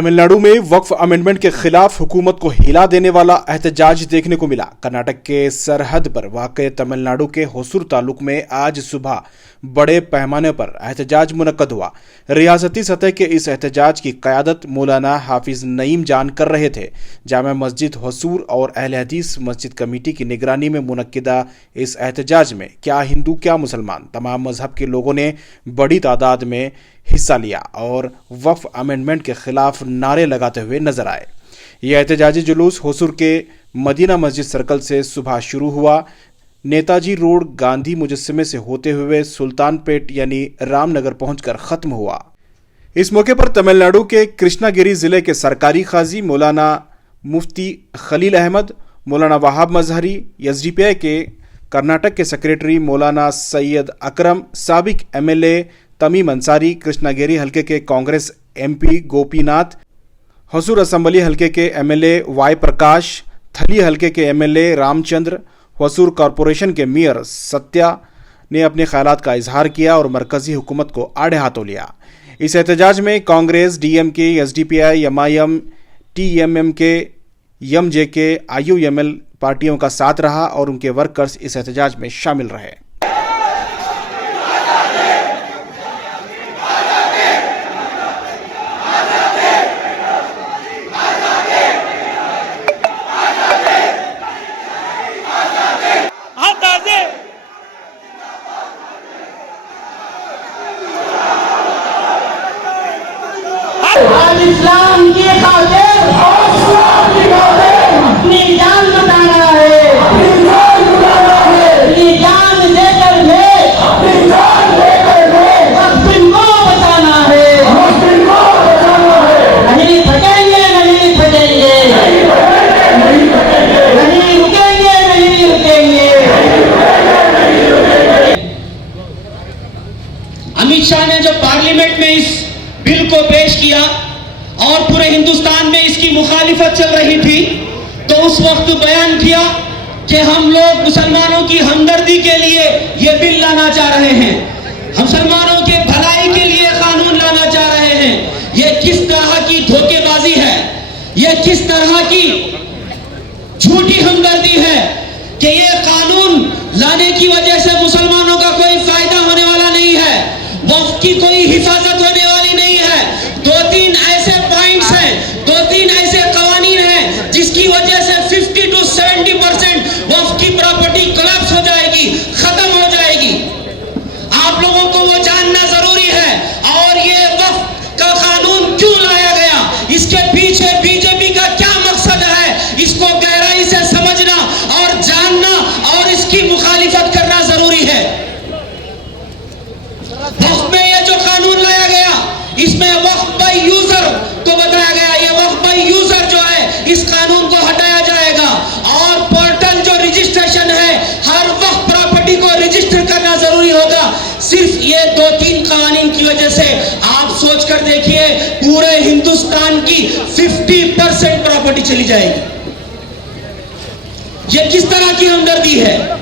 तमिलनाडु में वक्फ अमेंडमेंट के खिलाफ हुकूमत को हिला देने वाला एहतजाज देखने को मिला। कर्नाटक के सरहद पर वाक़ तमिलनाडु के होसूर तालुक में आज सुबह बड़े पैमाने पर एहतजाज मुनक्कद हुआ। रियासती सतह के इस एहतजाज की क़यादत मौलाना हाफिज नईम जान कर रहे थे। जामा मस्जिद होसूर और अहले हदीस मस्जिद कमेटी की निगरानी में मुनक्किदा इस एहतजाज में क्या हिंदू क्या मुसलमान तमाम मजहब के लोगों ने बड़ी तादाद में हिस्सा लिया और वक्फ अमेंडमेंट के खिलाफ नारे लगाते हुए नजर आए। यह एहतजाजी जुलूस होसूर के मदीना मस्जिद सर्कल से सुबह शुरू हुआ। नेताजी रोड गांधी मुजस्समे से होते हुए सुल्तानपेट यानी रामनगर पहुंचकर खत्म हुआ। इस मौके पर तमिलनाडु के कृष्णागिरी जिले के सरकारी काजी मौलाना मुफ्ती खलील अहमद, मौलाना वहाब मजहरी, एसडीपीआई के कर्नाटक के सेक्रेटरी मौलाना सैयद अकरम, साबिक एमएलए तमीम अंसारी, कृष्णागिरी हल्के के कांग्रेस एमपी गोपीनाथ, होसूर असेंबली हल्के के एमएलए वाई प्रकाश, थली हल्के के एमएलए रामचंद्र, होसूर कॉरपोरेशन के मेयर सत्या ने अपने ख्यालात का इजहार किया और मरकजी हुकूमत को आड़े हाथों लिया। इस एहतजाज में Congress, DMK, SDPI, MIM, TMMK, MJK, IUML पार्टियों का साथ रहा और उनके वर्कर्स इस एहतजाज में शामिल रहे। इस्लाम की खातिर अपनी जान बचाना है, अपनी जान देकर मुस्लिम को बचाना है। नहीं थकेंगे, नहीं थकेंगे, नहीं रुकेंगे, नहीं रुकेंगे। अमित शाह ने जो पार्लियामेंट में इस बिल को पेश किया और पूरे हिंदुस्तान में इसकी मुखालिफत चल रही थी, तो उस वक्त बयान किया कि हम लोग मुसलमानों की हमदर्दी के लिए ये बिल लाना चाह रहे हैं, हम मुसलमानों के भलाई के लिए कानून लाना चाह रहे हैं। ये किस तरह की धोखेबाजी है, ये किस तरह की झूठी हमदर्दी है कि ये कानून लाने की वजह से मुसलमानों का कोई फायदा होने वाला नहीं है, वक्फ की कोई हिफाजत होने वाली नहीं है। दो तीन ऐसे पॉइंट्स हैं, दो तीन ऐसे कवानीन हैं जिसकी वजह से 50 to 70% वक्फ की प्रॉपर्टी कोलैप्स हो जाएगी, खत्म हो जाएगी। आप लोगों को वो जानना जरूरी है। और ये वक्फ का कानून क्यों लाया गया, इसके पीछे बीजेपी का क्या मकसद है, इसको गहराई से समझना और जानना और इसकी मुखालिफत करना जरूरी है। वक्फ में ये जो कानून लाया गया, इसमें वक्फ बाय यूजर को बताया गया, ये वक्फ बाय यूजर जो है इस कानून को हटाया जाएगा। और पोर्टल जो रजिस्ट्रेशन है, हर वक्फ प्रॉपर्टी को रजिस्टर करना जरूरी होगा। सिर्फ ये दो तीन कानून की वजह से आप सोच कर देखिए, पूरे हिंदुस्तान की 50% प्रॉपर्टी चली जाएगी। ये किस तरह की हमदर्दी है।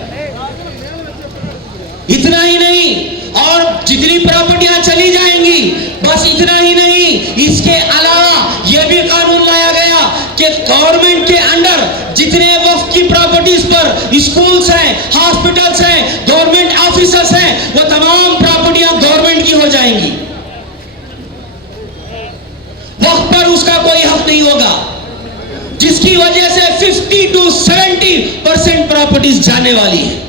इतना ही नहीं, और जितनी प्रॉपर्टियां चली जाएंगी, बस इतना ही नहीं, इसके अलावा यह भी कानून लाया गया कि गवर्नमेंट के अंडर जितने वक्फ की प्रॉपर्टीज पर स्कूल्स हैं, हॉस्पिटल्स हैं, गवर्नमेंट ऑफिसर्स हैं, वो तमाम प्रॉपर्टियां गवर्नमेंट की हो जाएंगी। वक्फ पर उसका कोई हक नहीं होगा, जिसकी वजह से 50 to 70% प्रॉपर्टीज जाने वाली है।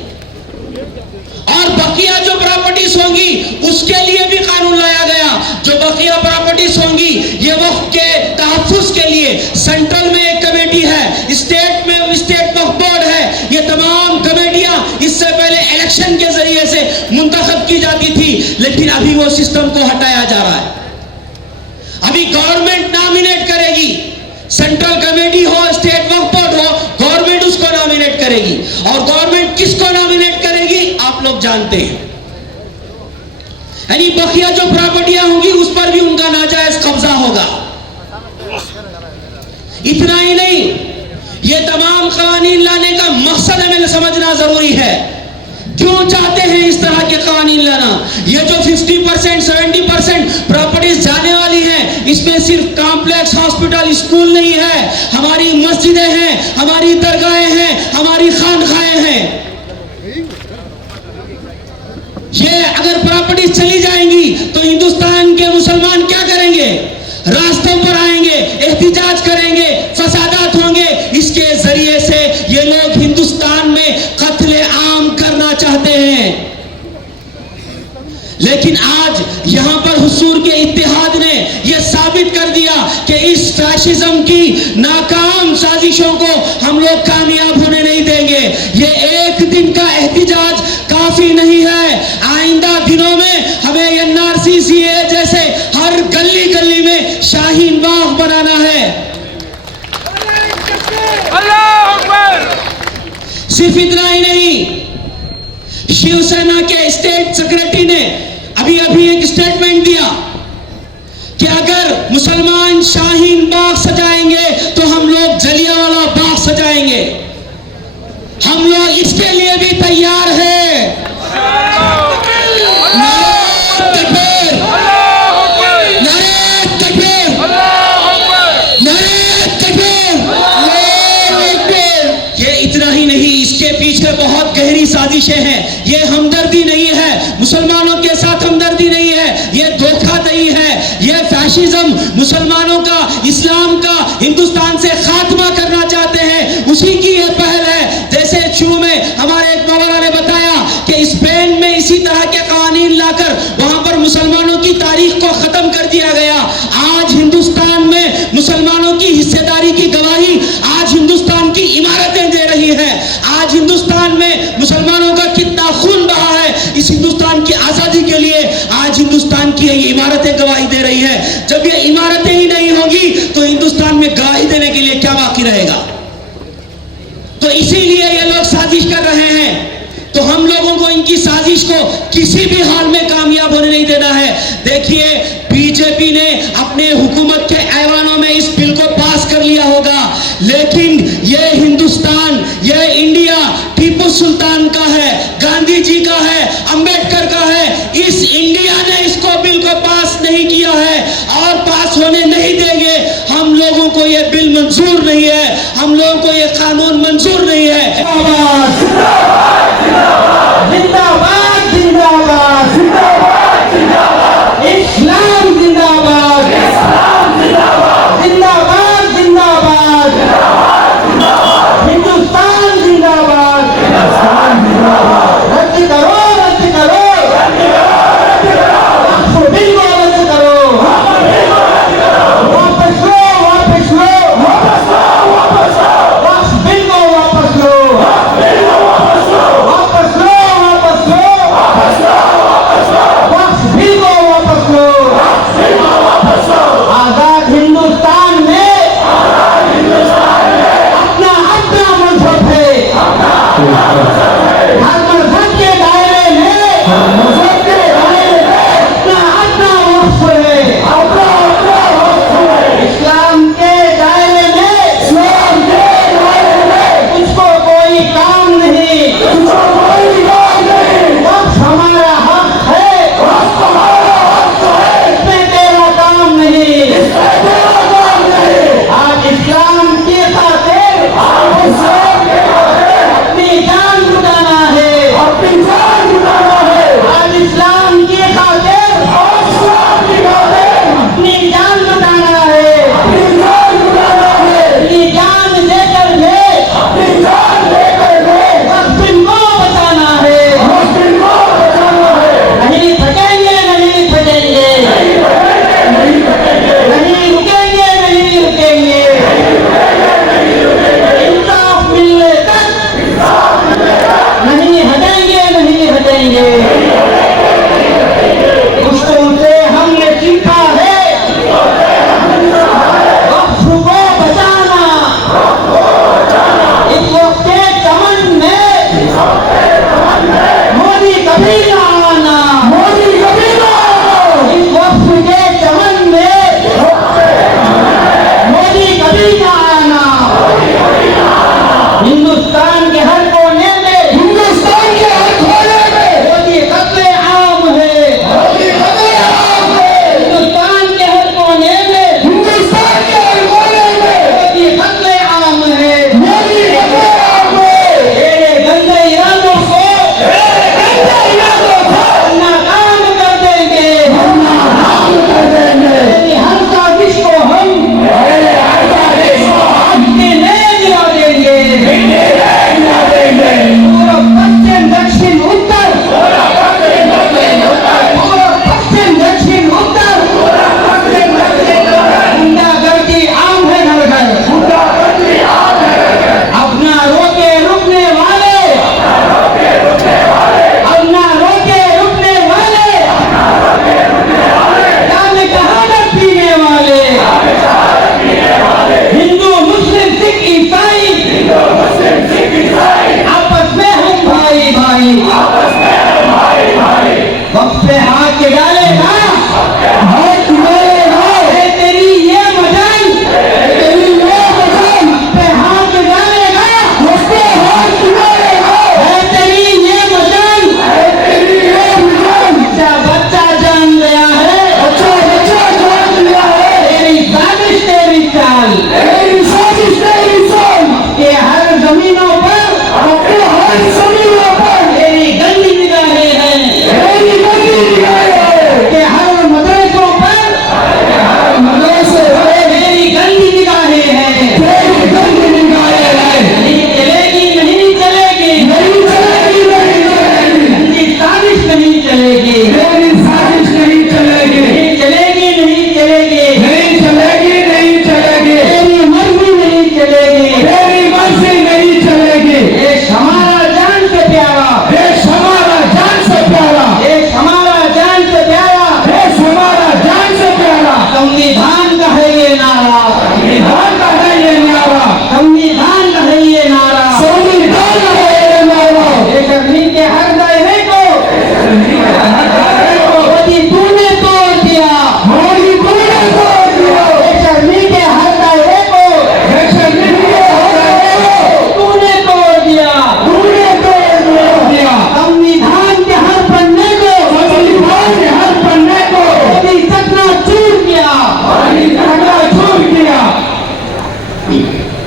और बकिया जो प्रॉपर्टीज होंगी उसके लिए भी कानून लाया गया। जो बकिया प्रॉपर्टीज होंगी ये वक्फ के तहफ्फुज के लिए सेंट्रल में एक कमेटी है, स्टेट में स्टेट वक्फ बोर्ड है। ये तमाम कमेटियां इससे पहले इलेक्शन के जरिए से मुंतखब की जाती थी, लेकिन अभी वो सिस्टम को हटाया जा रहा है। अभी गवर्नमेंट नॉमिनेट करेगी, सेंट्रल कमेटी हो, स्टेट वक्फ बोर्ड हो, गवर्नमेंट उसको नॉमिनेट करेगी। और गवर्नमेंट किसको नॉमिनेट करेगी आप लोग जानते हैं। यानी बकिया जो प्रॉपर्टियां होंगी उस पर भी उनका नाजायज कब्जा होगा। इतना ही नहीं, ये तमाम कानून लाने का मकसद हमें समझना जरूरी है। क्यों क्यों चाहते हैं इस तरह के कानून लाना? ये जो 50% 70% प्रॉपर्टीज जाने वाली हैं, इसमें सिर्फ कॉम्प्लेक्स, हॉस्पिटल, स्कूल नहीं है, हमारी मस्जिदें हैं, हमारी दरगाहें हैं, हमारी खानखाएं हैं। ये अगर प्रॉपर्टीज चली जाएंगी तो हिंदुस्तान के मुसलमान क्या करेंगे? रास्तों पर आएंगे, एहतिजाज करेंगे, फसादात होंगे। इसके जरिए से ये लोग हिंदुस्तान में कत्ले आम करना चाहते हैं। लेकिन आज यहां पर हुजूर के इत्तेहाद ने यह साबित कर दिया कि इस फैशिज्म की नाकाम साजिशों को हम लोग कामयाब होने नहीं देंगे। ये एक दिन का एहतिजाज काफी नहीं है। आइंदा दिनों में हमें एनआरसी सीए जैसे हर गली गली में शाहीन बाग बनाना है। सिर्फ इतना ही नहीं, शिवसेना के स्टेट सेक्रेटरी ने अभी एक स्टेटमेंट दिया कि अगर मुसलमान शाहीन बाग सजाएंगे तो हम लोग जलियांवाला बाग सजाएंगे। हम लोग इसके लिए भी तैयार हैं। पीछे बहुत गहरी साजिशें हैं। ये हमदर्दी नहीं है, मुसलमानों के साथ हमदर्दी नहीं है, ये धोखाधड़ी है। ये फैशिज्म मुसलमानों का, इस्लाम का हिंदुस्तान से खात्मा करना चाहते हैं, उसी की ये पहल है। जैसे शुरू में हमारे एक मौलाना ने बताया कि स्पेन में इसी तरह के कानून लाकर वहां पर मुसलमानों की तारीख को खत्म कर दिया गया। आज हिंदुस्तान में मुसलमानों की हिस्सेदारी की गवाही आज हिंदुस्तान की इमारतें दे रही है। आज हिंदुस्तान में मुसलमानों का कितना खून बहा है इस हिंदुस्तान की आजादी के लिए, आज हिंदुस्तान की ये इमारतें गवाही दे रही है। जब ये इमारतें ही नहीं होगी तो हिंदुस्तान में गवाही देने के लिए क्या बाकी रहेगा? तो इसीलिए ये लोग साजिश कर रहे हैं। तो हम लोगों को इनकी साजिश को किसी भी हाल में कामयाब होने नहीं देना है। देखिए, बीजेपी ने अपने हुकूमत के ऐवानों में इस बिल को पास कर लिया होगा, लेकिन ये हिंदुस्तान, ये इंडिया टीपू सुल्तान का है, गांधी जी का है, अंबेडकर का है। इस इंडिया ने इसको बिल को पास नहीं किया है और पास होने नहीं देंगे। हम लोगों को ये बिल मंजूर नहीं है, हम लोगों को ये कानून मंजूर नहीं है। जिंदाबाद जिंदाबाद जिंदाबाद, इस्लाम जिंदाबाद, जिंदाबाद जिंदाबाद, हिंदुस्तान जिंदाबाद, रद्द करो रद्द करो, वक्फ बिल को रद्द करो, वापस लो वापस लो, वक्फ बिल को वापस लो, वापस लो वापस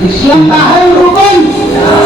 इस्लाम का हर रुकन